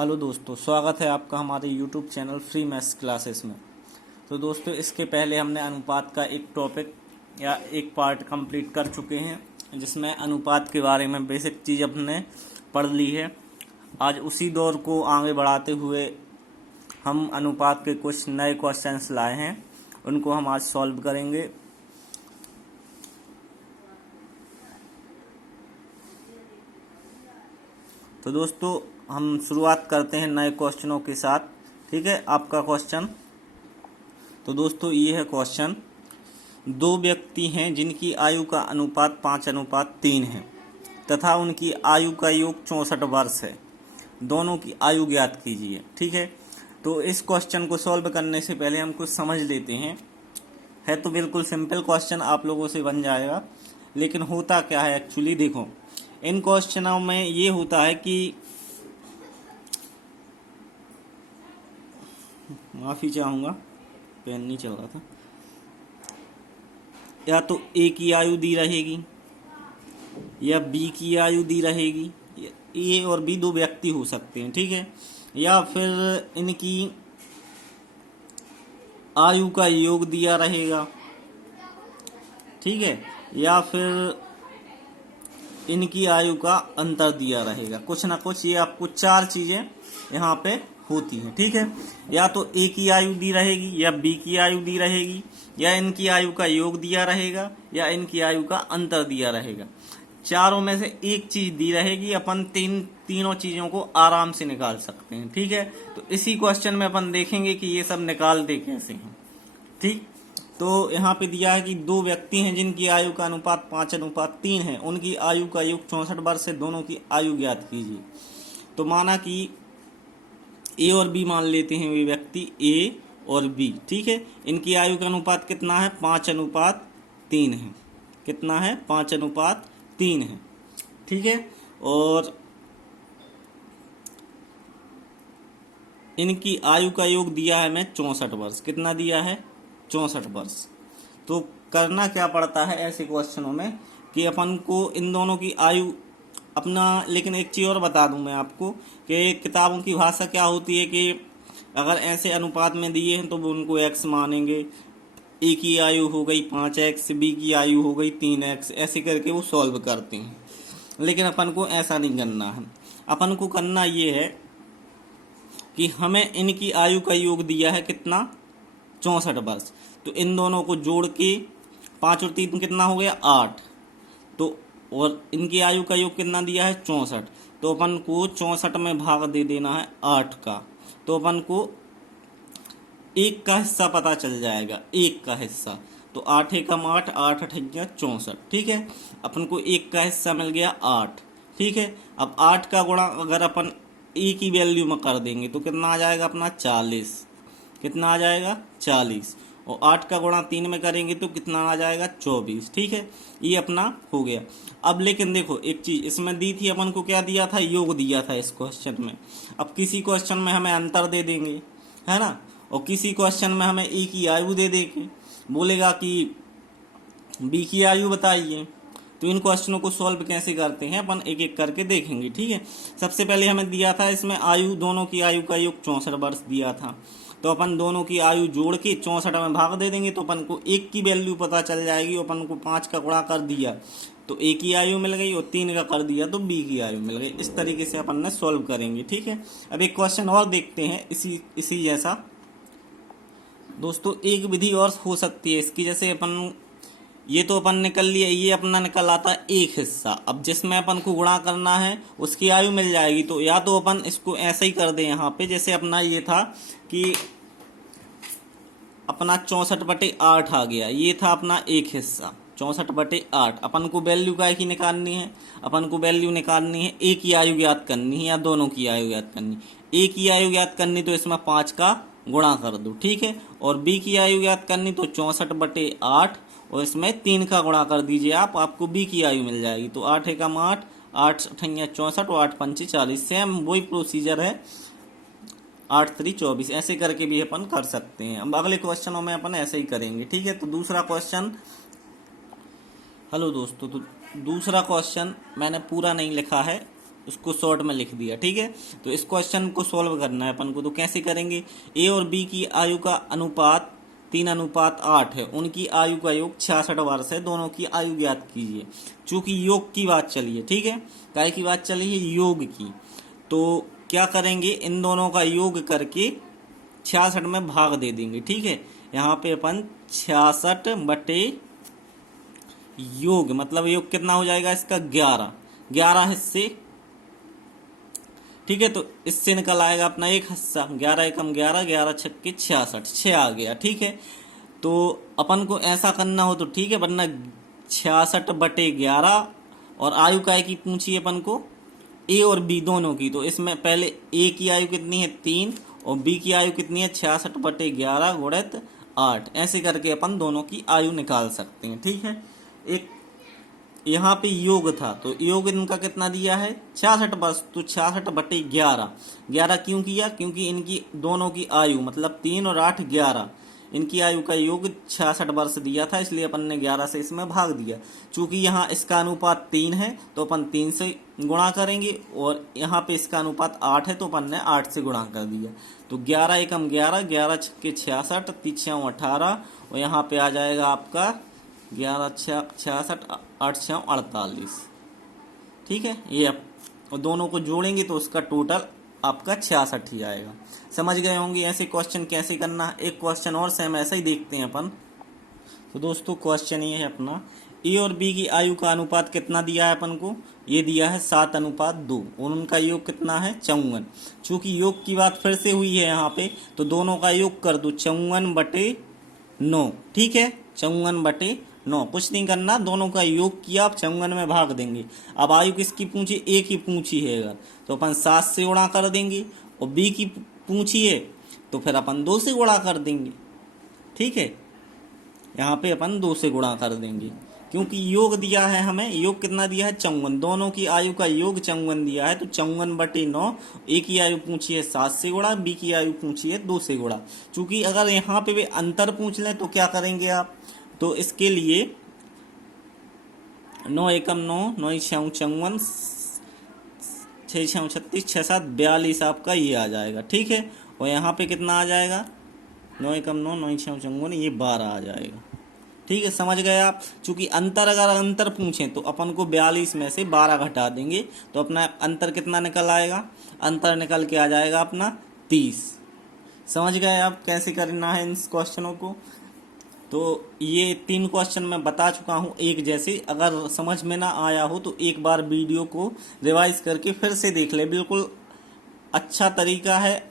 Hello दोस्तों, स्वागत है आपका हमारे YouTube channel free maths classes में। तो दोस्तों, इसके पहले हमने अनुपात का एक टॉपिक या एक पार्ट कंप्लीट कर चुके हैं, जिसमें अनुपात के बारे में बेसिक चीज़ अपने पढ़ ली है। आज उसी दौर को आगे बढ़ाते हुए हम अनुपात के कुछ नए क्वेश्चंस लाए हैं, उनको हम आज सॉल्व करेंगे। तो दोस्तों, हम शुरुआत करते हैं नए क्वेश्चनों के साथ। ठीक है, आपका क्वेश्चन। तो दोस्तों, ये है क्वेश्चन। दो व्यक्ति हैं जिनकी आयु का अनुपात 5:3 है तथा उनकी आयु का योग 64 वर्ष है। दोनों की आयु ज्ञात कीजिए। ठीक है, तो इस क्वेश्चन को सॉल्व करने से पहले हम कुछ समझ लेते हैं। है तो बिल्कुल सिंपल क्वेश्चन, आप लोगों से बन जाएगा, लेकिन होता क्या है एक्चुअली, देखो इन क्वेश्चनों में ये होता है कि माफ़ी चाहूँगा, पेन नहीं चल रहा था। या तो ए की आयु दी रहेगी या बी की आयु दी रहेगी। ए और बी दो व्यक्ति हो सकते हैं, ठीक है। या फिर इनकी आयु का योग दिया रहेगा, ठीक है। या फिर इनकी आयु का अंतर दिया रहेगा। कुछ ना कुछ ये आपको चार चीज़ें यहाँ पे होती हैं, ठीक है। या तो ए की आयु दी रहेगी या बी की आयु दी रहेगी या इनकी आयु का योग दिया रहेगा या इनकी आयु का अंतर दिया रहेगा। चारों में से एक चीज दी रहेगी। अपन तीनों चीजों को आराम से निकाल सकते हैं, ठीक है। तो इसी क्वेश्चन में अपन देखेंगे कि ये सब निकालते कैसे हैं, ठीक। तो यहाँ पे दिया है कि दो व्यक्ति हैं जिनकी आयु का अनुपात 5:3 है, उनकी आयु का योग 64 वर्ष है, दोनों की आयु ज्ञात कीजिए। तो माना कि ए और बी मान लेते हैं, वे व्यक्ति ए और बी, ठीक है। इनकी आयु का अनुपात कितना है? 5:3 है। कितना है? 5:3 है, ठीक है। और इनकी आयु का योग दिया है मैं 64 वर्ष। कितना दिया है? 64 वर्ष। तो करना क्या पड़ता है ऐसे क्वेश्चनों में कि अपन को इन दोनों की आयु अपना, लेकिन एक चीज़ और बता दूं मैं आपको कि किताबों की भाषा क्या होती है कि अगर ऐसे अनुपात में दिए हैं तो वो उनको x मानेंगे। ए की आयु हो गई 5x, बी की आयु हो गई 3x, ऐसे करके वो सॉल्व करते हैं। लेकिन अपन को ऐसा नहीं करना है। अपन को करना ये है कि हमें इनकी आयु का योग दिया है कितना? 64 वर्ष। तो इन दोनों को जोड़ के 5 और 3 कितना हो गया? 8। तो और इनकी आयु का योग कितना दिया है? 64। तो अपन को 64 में भाग दे देना है 8 का। तो अपन को 1 का हिस्सा पता चल जाएगा, 1 का हिस्सा। तो 8 एकम 8, 8 अठैया 64, ठीक है। अपन को 1 का हिस्सा मिल गया 8, ठीक है। अब 8 का गुणा अगर अपन ए की वैल्यू में कर देंगे तो कितना आ जाएगा अपना? 40। कितना आ जाएगा? 40। और 8 का गुणा 3 में करेंगे तो कितना आ जाएगा? 24, ठीक है। ये अपना हो गया। अब लेकिन देखो एक चीज इसमें दी थी, अपन को क्या दिया था? योग दिया था इस क्वेश्चन में। अब किसी क्वेश्चन में हमें अंतर दे देंगे, है ना, और किसी क्वेश्चन में हमें ए की आयु दे देंगे, बोलेगा कि बी की आयु बताइए। तो इन क्वेश्चनों को सॉल्व कैसे करते हैं अपन एक एक करके देखेंगे, ठीक है। सबसे पहले हमें दिया था इसमें आयु, दोनों की आयु का योग 64 वर्ष दिया था। तो अपन दोनों की आयु जोड़ के 64 में भाग दे देंगे तो अपन को 1 की वैल्यू पता चल जाएगी। अपन को 5 का गुणा कर दिया तो ए की आयु मिल गई और 3 का कर दिया तो बी की आयु मिल गई। इस तरीके से अपन ने सॉल्व करेंगे, ठीक है। अब एक क्वेश्चन और देखते हैं इसी जैसा। दोस्तों, एक विधि और हो सकती है इसकी, जैसे अपन ये तो अपन निकल लिया, ये अपना निकल आता है एक हिस्सा। अब जिसमें अपन को गुणा करना है उसकी आयु मिल जाएगी। तो या तो अपन इसको ऐसे ही कर दें यहाँ पे, जैसे अपना ये था कि अपना 64/8 आ गया, ये था अपना एक हिस्सा 64/8। अपन को वैल्यू काय की निकालनी है? अपन को वैल्यू निकालनी है ए की आयु ज्ञात करनी है या दोनों की आयु ज्ञात करनी। ए की आयु ज्ञात करनी तो इसमें 5 का गुणा कर दो, ठीक है। और बी की आयु ज्ञात करनी तो 64/8 और इसमें 3 का गुणा कर दीजिए आप, आपको बी की आयु मिल जाएगी। तो 8 एकम 8, 8 अठैया 64 और 8 पंचे 40। सेम वही प्रोसीजर है, 8 3 24। ऐसे करके भी अपन कर सकते हैं। अब अगले क्वेश्चनों में अपन ऐसे ही करेंगे, ठीक है। तो दूसरा क्वेश्चन, हेलो दोस्तों, तो दूसरा क्वेश्चन मैंने पूरा नहीं लिखा है, उसको शॉर्ट में लिख दिया। ठीक है, तो इस क्वेश्चन को सॉल्व करना है अपन को। तो कैसे करेंगे, ए और बी की आयु का अनुपात 3:8 है, उनकी आयु का योग 66 वर्ष है, दोनों की आयु ज्ञात कीजिए। चूंकि योग की बात चली है, ठीक है, काय की बात चली है, योग की, तो क्या करेंगे, इन दोनों का योग करके 66 में भाग दे देंगे। ठीक है, यहाँ पे अपन 66 बटे योग, मतलब योग कितना हो जाएगा इसका 11 हिस्से। ठीक है, तो इससे निकल आएगा अपना एक हिस्सा, 11 एकम 11, 11 छक्के 66, 6 आ गया। ठीक है, तो अपन को ऐसा करना हो तो ठीक है, वरना 66 बटे 11, और आयु काय की पूछी अपन को, ए और बी दोनों की। तो इसमें पहले ए की आयु कितनी है 3, और बी की आयु कितनी है 66 बटे 11 गुणित 8, ऐसे करके अपन दोनों की आयु निकाल सकते हैं। ठीक है, एक यहाँ पे योग था, तो योग इनका कितना दिया है 66 वर्ष, तो 66 बटे 11 क्यों किया, क्योंकि इनकी दोनों की आयु मतलब 3 और 8 11, इनकी आयु का योग 66 वर्ष दिया था, इसलिए अपन ने 11 से इसमें भाग दिया। चूंकि यहाँ इसका अनुपात 3 है तो अपन 3 से गुणा करेंगे, और यहाँ पे इसका अनुपात 8 है तो अपन ने 8 से गुणा कर दिया। तो 11 एकम 11, 11 छक्के 66, 3 18, और यहाँ पे आ जाएगा आपका 11 66, 8 48। ठीक है, ये और दोनों को जोड़ेंगे तो उसका टोटल आपका 66 ही आएगा। समझ गए होंगे ऐसे क्वेश्चन कैसे करना है। एक क्वेश्चन और सेम ऐसा ही देखते हैं अपन। तो दोस्तों क्वेश्चन ये है अपना, ए और बी की आयु का अनुपात कितना दिया है अपन को, ये दिया है 7:2, और उनका योग कितना है 54। चूंकि योग की बात फिर से हुई है यहाँ पे, तो दोनों का योग कर दो 54 बटे 9। ठीक है, 54 बटे 9, कुछ नहीं करना, दोनों का योग किया, आप 54 में भाग देंगे। अब आयु किसकी पूछी, ए की पूछी है अगर, तो अपन 7 से गुणा कर देंगे, और बी की पूछी है तो फिर अपन 2 से गुणा कर देंगे। ठीक है, यहाँ पे अपन 2 से गुणा कर देंगे, क्योंकि योग दिया है हमें, योग कितना दिया है 54, दोनों की आयु का योग 54 दिया है, तो 54 बटे 9। ए की आयु पूछी है 7 से गुणा, बी की आयु पूछी है 2 से गुणा। चूंकि अगर यहाँ पे वे अंतर पूछ लें तो क्या करेंगे आप, तो इसके लिए 9 एकम 9, 9 6 54, 6 6 36, 6 7 42 आपका ये आ जाएगा। ठीक है, और यहाँ पे कितना आ जाएगा 9 एकम 9, 9 6 54, ये 12 आ जाएगा। ठीक है, समझ गए आप। चूंकि अंतर अगर अंतर पूछें तो अपन को 42 में से 12 घटा देंगे, तो अपना अंतर कितना निकल आएगा, अंतर निकल के आ जाएगा अपना 30। समझ गए आप कैसे करना है इन क्वेश्चनों को। तो ये 3 क्वेश्चन मैं बता चुका हूँ एक जैसे, अगर समझ में ना आया हो तो एक बार वीडियो को रिवाइज करके फिर से देख ले, बिल्कुल अच्छा तरीका है,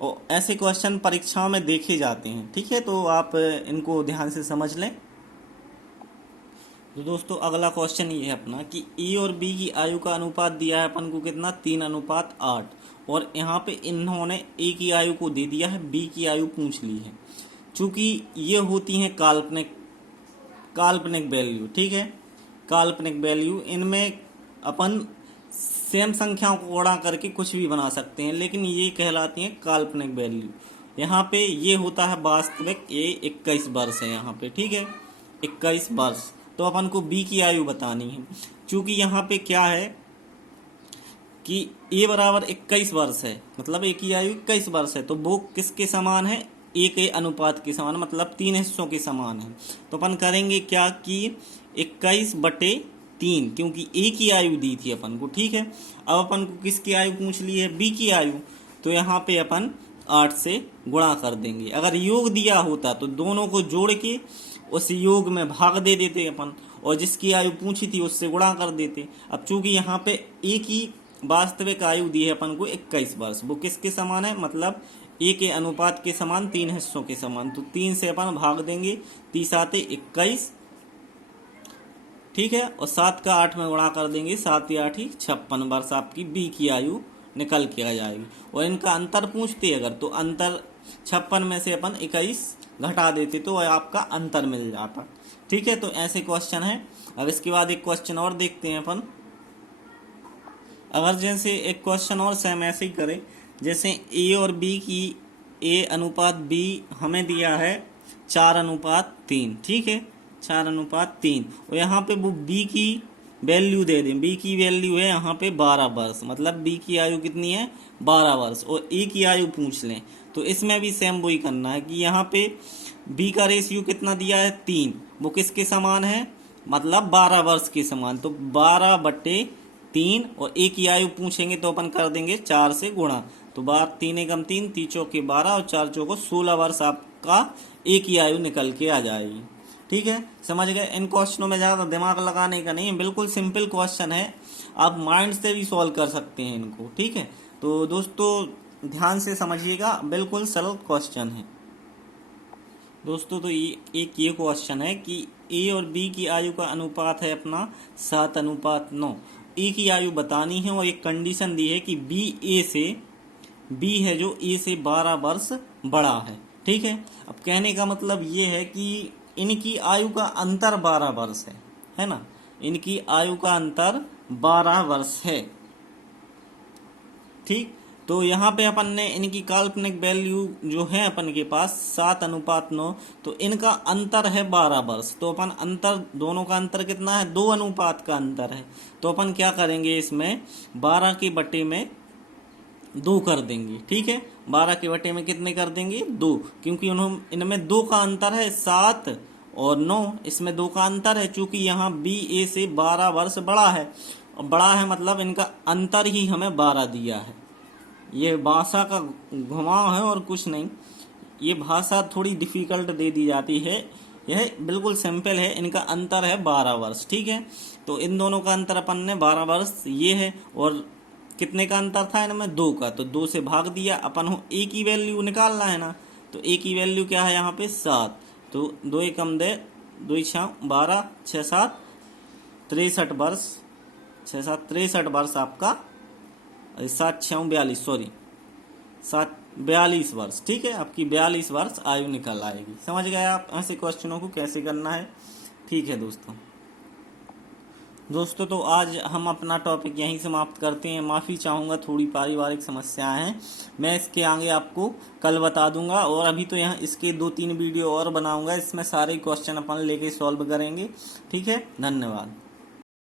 और ऐसे क्वेश्चन परीक्षाओं में देखे जाते हैं। ठीक है, तो आप इनको ध्यान से समझ लें। तो दोस्तों अगला क्वेश्चन ये है अपना कि ए और बी की आयु का अनुपात दिया है अपन को कितना 3:8, और यहाँ पे इन्होंने ए की आयु को दे दिया है, बी की आयु पूछ ली है। चूंकि ये होती हैं काल्पनिक वैल्यू। ठीक है, काल्पनिक वैल्यू, इनमें अपन सेम संख्याओं को गुणा करके कुछ भी बना सकते हैं, लेकिन ये कहलाती हैं काल्पनिक वैल्यू। यहाँ पे ये होता है वास्तविक, ये 21 वर्ष है यहाँ पे। ठीक है, 21 वर्ष, तो अपन को बी की आयु बतानी है। चूंकि यहाँ पे क्या है कि ए बराबर 21 वर्ष है, मतलब ए की आयु 21 वर्ष है, तो वो किसके समान है, ए के अनुपात के समान, मतलब 3 हिस्सों के समान है। तो अपन करेंगे क्या कि 21 बटे 3, क्योंकि ए की आयु दी थी अपन को। ठीक है, अब अपन को किसकी आयु पूछ ली है, बी की आयु, तो यहाँ पे अपन 8 से गुणा कर देंगे। अगर योग दिया होता तो दोनों को जोड़ के उस योग में भाग दे देते अपन, और जिसकी आयु पूछी थी उससे गुणा कर देते। अब चूंकि यहाँ पे ए की वास्तविक आयु दी है अपन को 21 वर्ष, वो किसके समान है, मतलब ए के अनुपात के समान, 3 हिस्सों के समान, तो 3 से अपन भाग देंगे, 30 आते 21। ठीक है, और 7 का 8 में गुणा कर देंगे, 7 या 8 56 वर्ष आपकी बी की आयु निकल के आ जाएगी। और इनका अंतर पूछते अगर, तो अंतर 56 में से अपन 21 घटा देते तो आपका अंतर मिल जाता। ठीक है, तो ऐसे क्वेश्चन है। अब इसके बाद एक क्वेश्चन और देखते हैं अपन। अगर जैसे एक क्वेश्चन और सेम ऐसे ही करें, जैसे ए और बी की, ए अनुपात बी हमें दिया है 4:3। ठीक है, 4:3, और यहाँ पे वो वैल्यू दे दें, बी की वैल्यू है यहाँ पे 12 वर्ष, मतलब बी की आयु कितनी है 12 वर्ष, और ए की आयु पूछ लें तो इसमें भी सेम वही करना है कि यहाँ पे बी का रेशियो कितना दिया है 3, वो किसके समान है, मतलब 12 वर्ष के समान, तो 12/3, और ए की आयु पूछेंगे तो अपन कर देंगे 4 से गुणा, तो 3 एकम 3, 3 चौके 12 और 4 चौको 16 वर्ष आपका ए की आयु निकल के आ जाएगी। ठीक है, समझ गए। इन क्वेश्चनों में ज़्यादा दिमाग लगाने का नहीं है, बिल्कुल सिंपल क्वेश्चन है, आप माइंड से भी सॉल्व कर सकते हैं इनको। ठीक है, तो दोस्तों ध्यान से समझिएगा, बिल्कुल सरल क्वेश्चन है दोस्तों। तो ये क्वेश्चन है कि ए और बी की आयु का अनुपात है अपना 7:9। ए की आयु बतानी है और एक कंडीशन दी है कि बी है जो ए से 12 वर्ष बड़ा है। ठीक है, अब कहने का मतलब ये है कि इनकी आयु का अंतर 12 वर्ष है ना, इनकी आयु का अंतर 12 वर्ष है। ठीक, तो यहाँ पे अपन ने इनकी काल्पनिक वैल्यू जो है अपन के पास 7:9, तो इनका अंतर है 12 वर्ष, तो अपन अंतर, दोनों का अंतर कितना है, 2 अनुपात का अंतर है, तो अपन क्या करेंगे इसमें 12 के बटे में 2 कर देंगे। ठीक है, 12 के बटे में कितने कर देंगे 2, क्योंकि इनमें 2 का अंतर है, 7 और 9, इसमें 2 का अंतर है, चूंकि यहाँ बी ए से 12 वर्ष बड़ा है, और बड़ा है मतलब इनका अंतर ही हमें 12 दिया है। ये भाषा का घुमाव है और कुछ नहीं, ये भाषा थोड़ी डिफिकल्ट दे दी जाती है, यह बिल्कुल सिंपल है। इनका अंतर है 12 वर्ष। ठीक है, तो इन दोनों का अंतर अपन ने 12 वर्ष ये है, और कितने का अंतर था इनमें 2 का, तो 2 से भाग दिया, अपन को ए की वैल्यू निकालना है ना, तो ए की वैल्यू क्या है यहाँ पे 7, तो 2 एकम 2 6 12 6 7 63 वर्ष, 6 7 63 वर्ष आपका, 7 6 42, सॉरी 42 वर्ष। ठीक है, आपकी 42 वर्ष आयु निकल आएगी। समझ गए आप ऐसे क्वेश्चनों को कैसे करना है। ठीक है दोस्तों तो आज हम अपना टॉपिक यहीं समाप्त करते हैं। माफ़ी चाहूँगा, थोड़ी पारिवारिक समस्याएं हैं, मैं इसके आगे आपको कल बता दूंगा, और अभी तो यहाँ इसके 2-3 वीडियो और बनाऊंगा, इसमें सारे क्वेश्चन अपन लेके सॉल्व करेंगे। ठीक है, धन्यवाद।